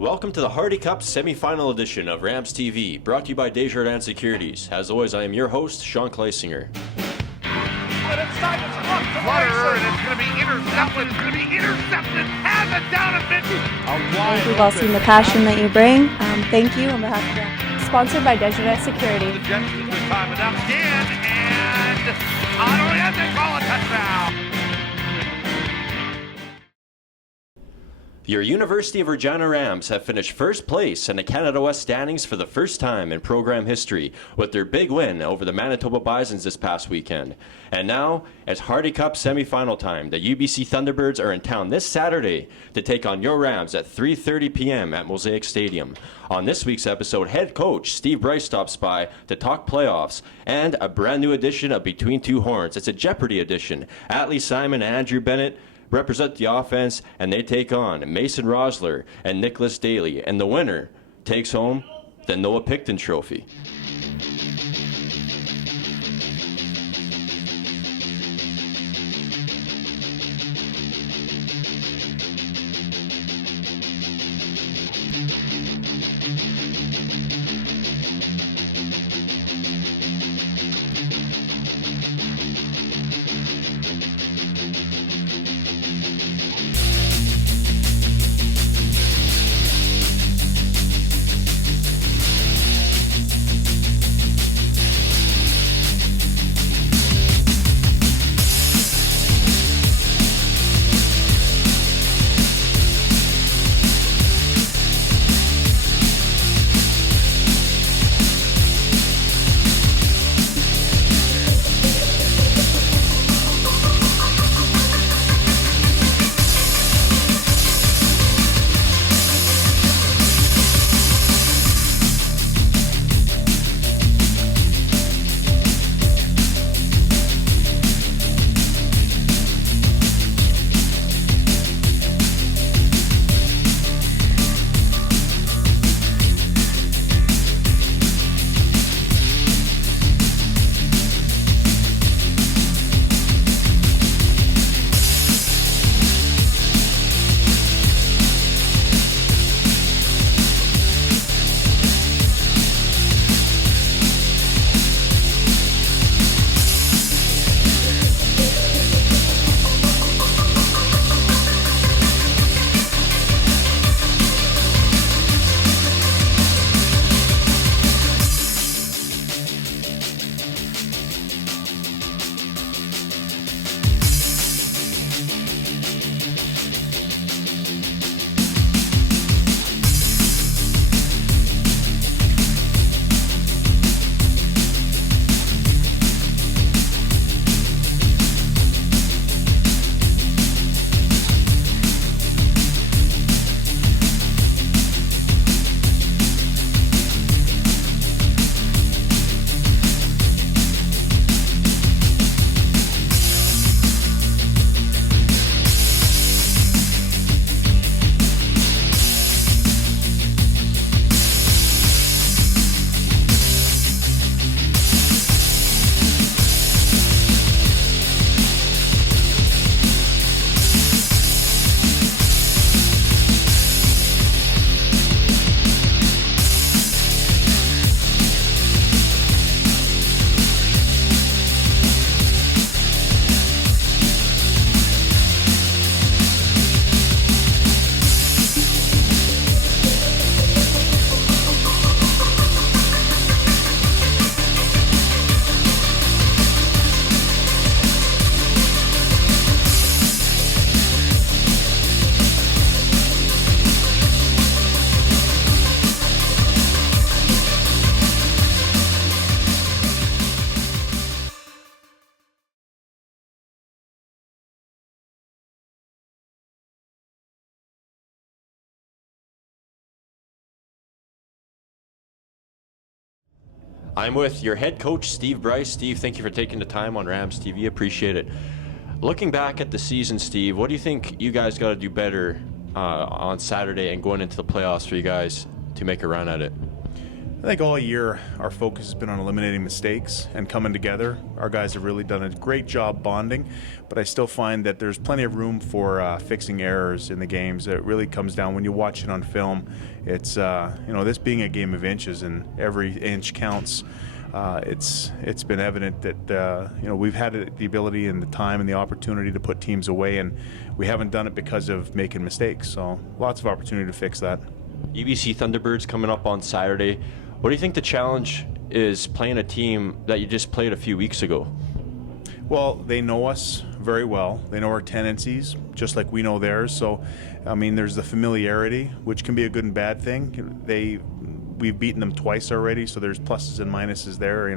Welcome to the Hardy Cup semifinal edition of Rams TV, brought to you by Desjardins Securities. As always, I am your host, Sean Kleisinger. Flutter, and it's going to be intercepted. It's going to be intercepted. Has it down at midfield. We've all seen the passion that you bring. Thank you on behalf of the Sponsored by Desjardins Security. The Jets this time it up again, and they call a touchdown. Your University of Regina Rams have finished first place in the Canada West standings for the first time in program history with their big win over the Manitoba Bisons this past weekend. And now, it's Hardy Cup semifinal time. The UBC Thunderbirds are in town this Saturday to take on your Rams at 3:30 p.m. at Mosaic Stadium. On this week's episode, head coach Steve Bryce stops by to talk playoffs and a brand new edition of Between Two Horns. It's a Jeopardy edition. Atlee Simon Andrew Bennett represent the offense, and they take on Mason Rossler and Nick Dheilly, and the winner takes home the Noah Picton Trophy. I'm with your head coach, Steve Bryce. Steve, thank you for taking the time on Rams TV. Appreciate it. Looking back at the season, Steve, what do you think you guys got to do better on Saturday and going into the playoffs for you guys to make a run at it? I think all year our focus has been on eliminating mistakes and coming together. Our guys have really done a great job bonding, but I still find that there's plenty of room for fixing errors in the games. It really comes down when you watch it on film. It's this being a game of inches and every inch counts. It's been evident that we've had the ability and the time and the opportunity to put teams away, and we haven't done it because of making mistakes. So lots of opportunity to fix that. UBC Thunderbirds coming up on Saturday. What do you think the challenge is playing a team that you just played a few weeks ago? Well, they know us very well. They know our tendencies, just like we know theirs. So, I mean, there's the familiarity, which can be a good and bad thing. We've beaten them twice already, so there's pluses and minuses there.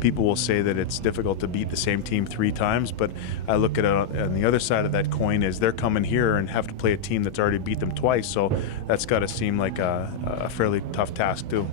People will say that it's difficult to beat the same team 3 times, but I look at it on the other side of that coin is they're coming here and have to play a team that's already beat them twice. So that's got to seem like a fairly tough task too.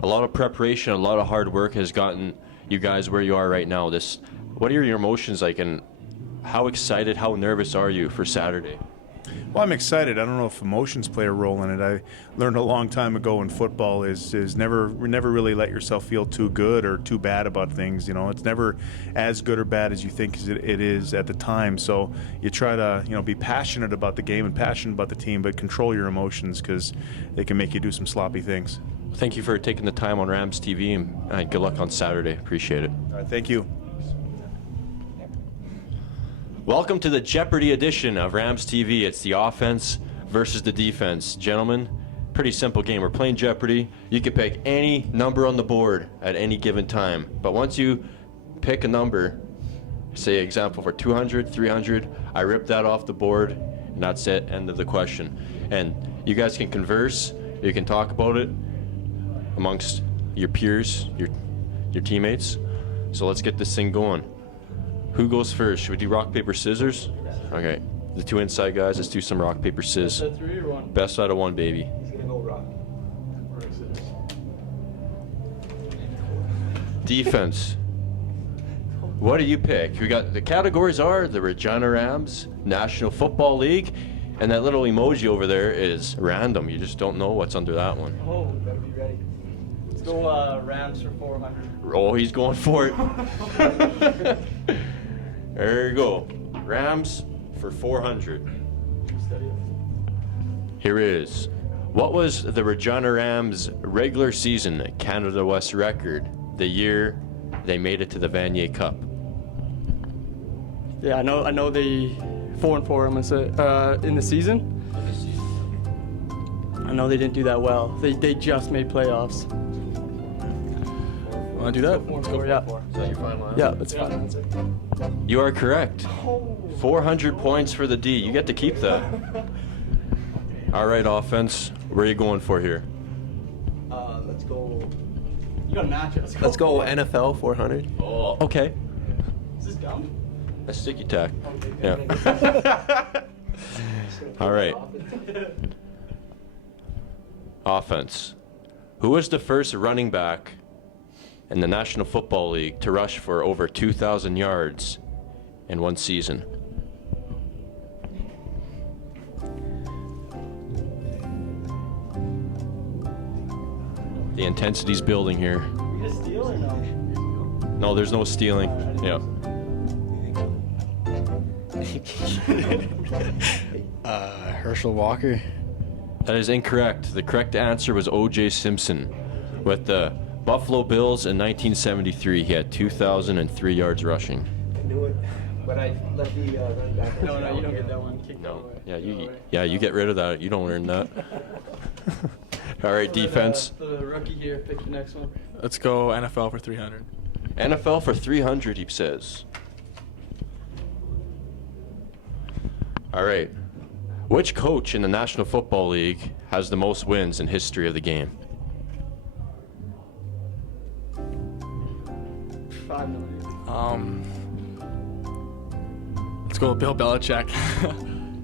A lot of preparation, a lot of hard work has gotten you guys where you are right now. What are your emotions like, and how excited, how nervous are you for Saturday? Well, I'm excited. I don't know if emotions play a role in it. I learned a long time ago in football is never really let yourself feel too good or too bad about things. It's never as good or bad as you think it is at the time. So you try to be passionate about the game and passionate about the team, but control your emotions because they can make you do some sloppy things. Thank you for taking the time on Rams TV, and good luck on Saturday. Appreciate it. All right, thank you. Welcome to the Jeopardy edition of Rams TV. It's the offense versus the defense. Gentlemen, pretty simple game. We're playing Jeopardy. You can pick any number on the board at any given time. But once you pick a number, say example for 200, 300, I rip that off the board, and that's it, end of the question. And you guys can converse, you can talk about it amongst your peers, your teammates. So let's get this thing going. Who goes first? Should we do rock, paper, scissors? Okay. The 2 inside guys, let's do some rock, paper, scissors. Best out of 3 or 1? Best out of 1, baby. He's gonna go rock. Or scissors. Defense. What do you pick? We got the categories are the Regina Rams, National Football League, and that little emoji over there is random. You just don't know what's under that one. Oh, better be ready. Let's go Rams for 400. Oh, he's going for it. There you go. Rams for 400. Here it is. What was the Regina Rams' regular season Canada West record the year they made it to the Vanier Cup? Yeah, I know they 4-4. I'm gonna say in the season. I know they didn't do that well. They just made playoffs. Want to do that? 4-4. Yeah. Is that your final answer? Yeah, that's fine. You are correct. 400 points for the D. You get to keep that. All right, offense. Where are you going for here? Let's go. You gotta match it. Let's go NFL 400. Oh, okay. Is this gum? That's sticky tack. Okay. Yeah. All right. Offense. Who was the first running back in the National Football League to rush for over 2,000 yards in one season? The intensity's building here. We just steal or no? No, there's no stealing. Yeah. Herschel Walker. That is incorrect. The correct answer was O.J. Simpson. With the Buffalo Bills in 1973, he had 2,003 yards rushing. I knew it, but I let the running back. No, you don't get that one. Kick that No. away. Yeah, you get rid of that. You don't earn that. All right, defense. The rookie here, pick the next one. Let's go NFL for 300. NFL for 300, he says. All right. Which coach in the National Football League has the most wins in history of the game? 5 million. Let's go Bill Belichick.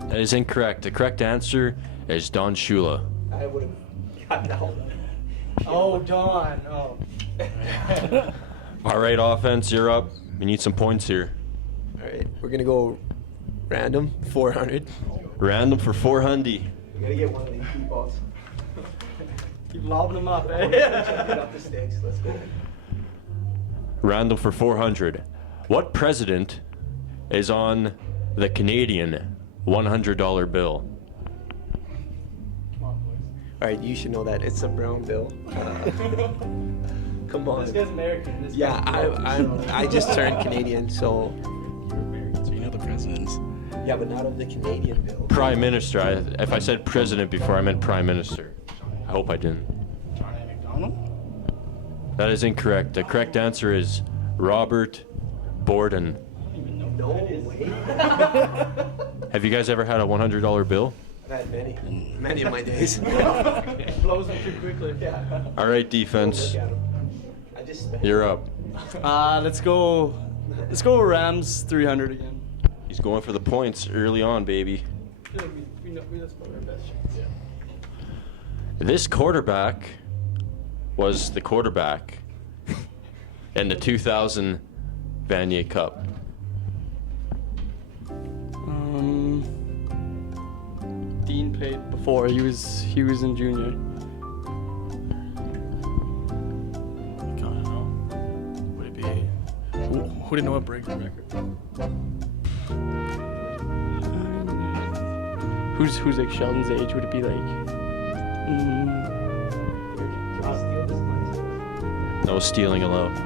That is incorrect. The correct answer is Don Shula. I would have got that one. Oh, Don. Oh. All right, offense, you're up. We need some points here. All right, we're gonna go random 400. Random for 400. We gotta get one of these deep balls. Keep lobbing them up, eh? Get up the stakes. Let's go. Random for 400. What president is on the Canadian $100 bill? All right, you should know that. It's a brown bill. Come on. This guy's American. This Yeah, guy's I just turned Canadian, so So you know the presidents. yeah, but not of the Canadian bill. Prime Minister. If I said president before, I meant Prime Minister. I hope I didn't. John A. McDonald? That is incorrect. The correct answer is Robert Borden. No way. Have you guys ever had a $100 bill? I've had many of my days. blows me too quickly. Yeah. All right, defense. Look at 'em. I just spent. You're up. Let's go Rams 300 again. He's going for the points early on, baby. I feel like that's probably our best chance. Yeah. This quarterback was the quarterback in the 2000 Vanier Cup. Dean played before. He was in junior. God, I don't know. Would it be? Who didn't know what break the record? Who's like Sheldon's age? Would it be like? I'll steal this place. No stealing allowed.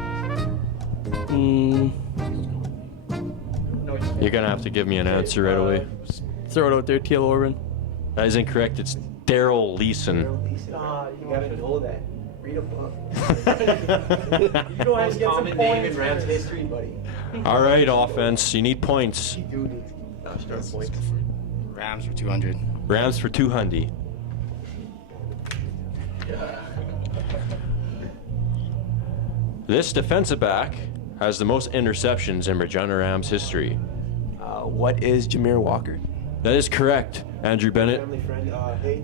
You're gonna have to give me an answer right away. Throw it out there, Teal Orban. That is incorrect. It's Daryl Leeson. You gotta know that. Read a book. You go ahead Most common name in Rams history, buddy. All right, offense. You need points. You do need start points. Rams for 200. Rams for 200. This defensive back has the most interceptions in Regina Rams history. What is Jameer Walker? That is correct, Andrew Bennett. Family friend. Hey.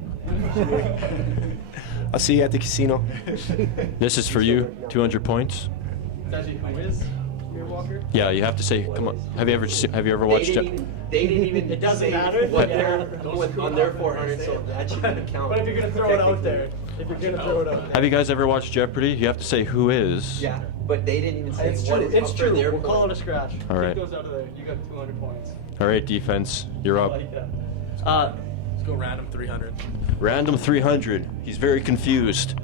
I'll see you at the casino. This is for you. 200 points. Actually, who is Jameer Walker? Yeah, you have to say. Come on. Have you ever watched? They didn't even. It doesn't say matter? what Yeah. they're on their 400, so that shouldn't count. But if you're gonna throw it out there, Have you guys ever watched Jeopardy? You have to say who is. Yeah, but they didn't even say It's what true. is It's up true. for their We'll call it a point. scratch. All right. Take those out of there. You got 200 points. All right, defense. You're I up. like that. Let's go random 300. Random 300. He's very confused.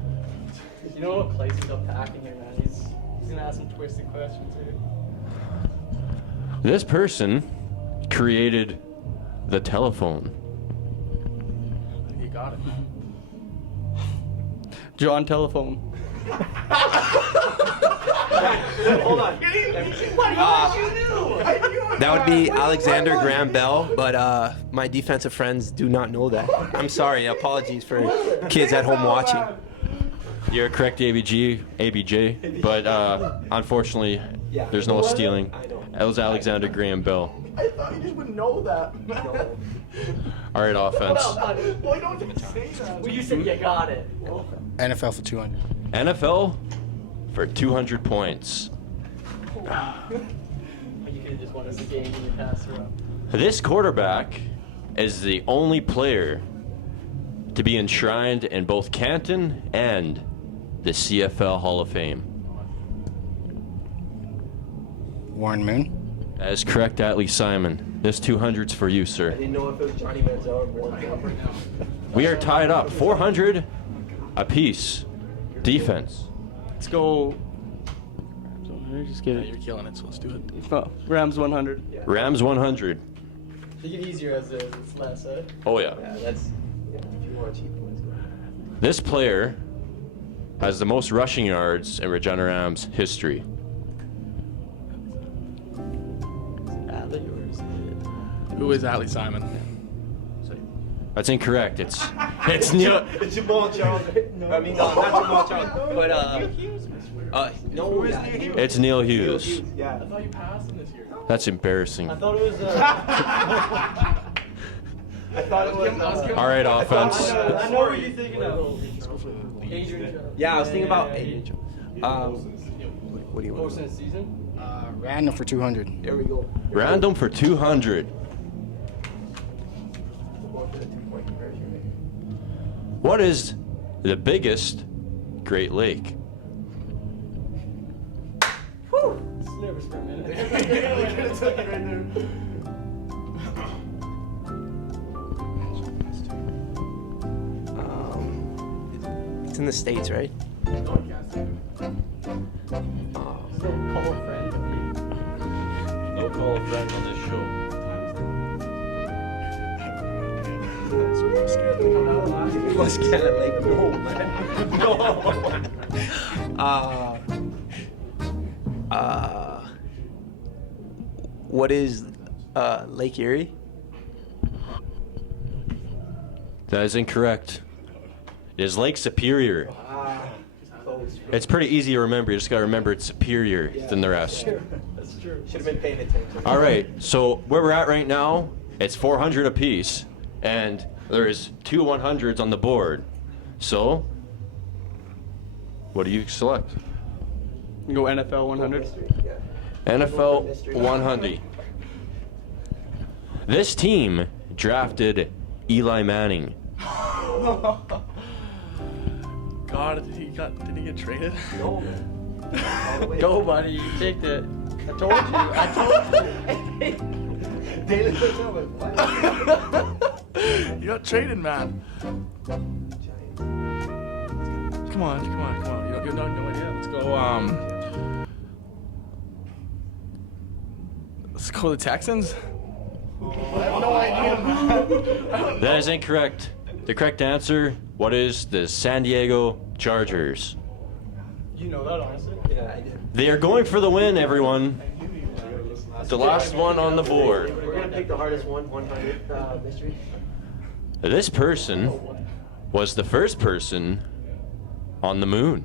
You know what place he's up packing here, man? He's gonna ask some twisted questions here. This person created the telephone. You got it. John Telephone. Hold on. That would be Alexander Graham Bell, but my defensive friends do not know that. I'm sorry. Apologies for kids at home watching. You're correct, ABJ, but unfortunately, Yeah. there's no stealing. I know. That was Alexander Graham Bell. I thought you just would know that. No. All right, offense. Why don't you say that? Well, you said you got it. NFL for 200. NFL for 200 points. You could have just won us the game and you passed around. This quarterback is the only player to be enshrined in both Canton and the CFL Hall of Fame. Warren Moon. That is correct, Atlee Simon. This 200's for you, I sir. didn't know if it was Johnny Manziel or Warren. We are tied up, 400 apiece. Defense. Let's go. Just get You're killing it, so let's do it. Oh, Rams 100. Rams 100. Make it easier as it's less, eh? Oh yeah. Yeah, that's. Yeah, if you want cheap points, go ahead. This player has the most rushing yards in Regina Rams history. Who is Atlee Simon? That's incorrect. It's Neil. It's Jamal Charles. I mean, no, not Jamal Charles, but no, yeah, It's Neil Hughes. Yeah. I thought you passed in this year. That's embarrassing. I thought it was. I thought it was. All right, offense. I know what you're thinking of. Adrian. Yeah, I was thinking about Adrian. What do you Most want? in the season? Random for 200. There we go. Random for 200. What is the biggest Great Lake? It's nervous for a minute. It's in the States, right? Still call a friend. No call a friend on this show. What is Lake Erie? That is incorrect. It is Lake Superior. It's pretty easy to remember. You just got to remember it's superior than the rest. That's true. Should have been paying attention. All right, so where we're at right now, it's 400 apiece, and there's 2 100s on the board. So, what do you select? You go NFL 100. NFL 100. This team drafted Eli Manning. God, did he get traded? No, man. Go, buddy. You picked it. I told you. Daily You got traded, man. Come on. You don't no idea. Let's go the Texans. That is incorrect. The correct answer, what is the San Diego Chargers? You know that, honestly. Yeah, I did. They are going for the win, everyone. The last one on the board. We're gonna pick the hardest 100 mystery. This person was the first person on the moon.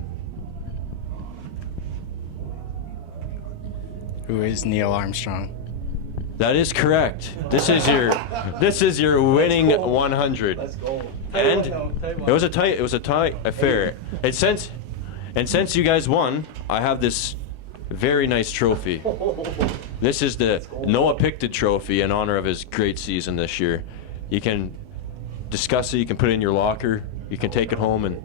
Who is Neil Armstrong? That is correct. This is your winning 100. Let's go. And it was a tight affair. And since you guys won, I have this very nice trophy. This is the Noah Picted trophy in honor of his great season this year. You can discuss it, you can put it in your locker, you can take it home, and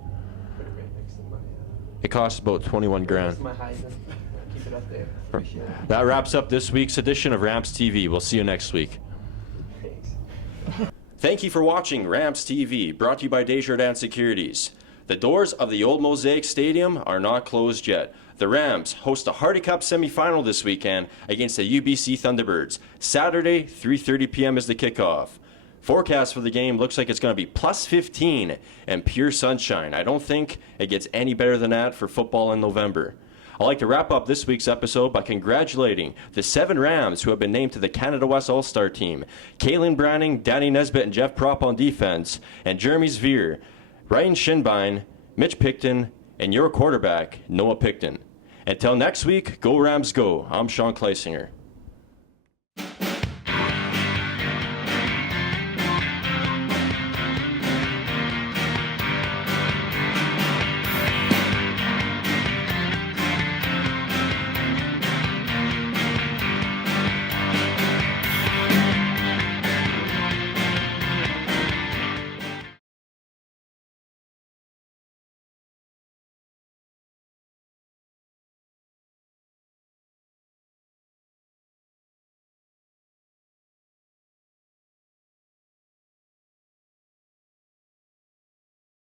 it costs about 21 grand. My Heisman. Keep it up there. Appreciate it. That wraps up this week's edition of Rams TV. We'll see you next week. Thanks. Thank you for watching Rams TV, brought to you by Desjardins Securities. The doors of the old Mosaic Stadium are not closed yet. The Rams host a Hardy Cup semifinal this weekend against the UBC Thunderbirds. Saturday, 3:30 p.m. is the kickoff. Forecast for the game looks like it's going to be plus 15 and pure sunshine. I don't think it gets any better than that for football in November. I'd like to wrap up this week's episode by congratulating the 7 Rams who have been named to the Canada West All-Star team. Kaylin Branning, Danny Nesbitt, and Jeff Propp on defense, and Jeremy Zveer, Ryan Shinbine, Mitch Picton, and your quarterback, Noah Picton. Until next week, go Rams go. I'm Sean Kleisinger.